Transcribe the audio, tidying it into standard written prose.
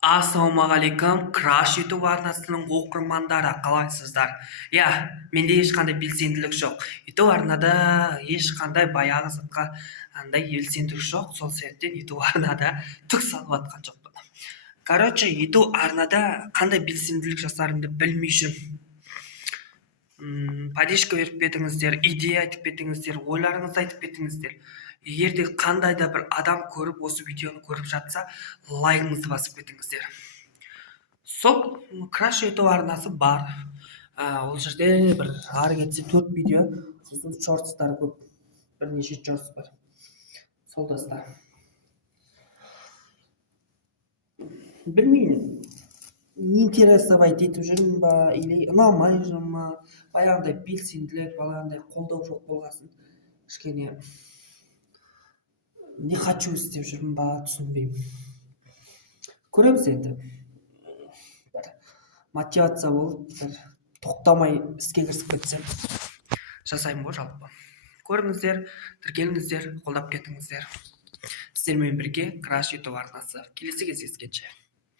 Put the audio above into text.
Ассалаумағалейкум, Краш YouTube арнасының оқырмандары, қалайсыздар? Менде ешқандай белсенділік жоқ. YouTube арнада ешқандай баяғы затқа андай белсенділік жоқ. Сол себептен YouTube арнада түк салып атқан жоқпын. YouTube арнада қандай белсенділік жасарымды білмей жүрмін. Поддержка беріп кетіңіздер, идея айтып кетіңіздер, ойларыңызды айтып кетіңіздер. Егер де қандай да бір адам көріп, осы видеоны көріп жатса, лайкыңызды басып кетіңіздер. Сол Краш YouTube арнасы бар. Ол жерде бір ары кетсе 4 видео, сосын шортстар көп. Бірнеше шортс бар. Сол достар. Білмеймін. Не интересовать етіп жүрмін ба, или ұнамай жүрмін ма, баяғыдай белсенділік, баяғыдай қолдау жоқ болғасын. Кішкене не хочу істеп жүрмін ба, түсінбеймін. Көреміз енді. Бір мотивация болып, бір тоқтамай іске кірісіп кетсем, жасаймын ғой жалпы. Көріңіздер, тіркеліңіздер, қолдап кетіңіздер. Сіздермен бірге Краш YouTube арнасы. Келесі кездескенше.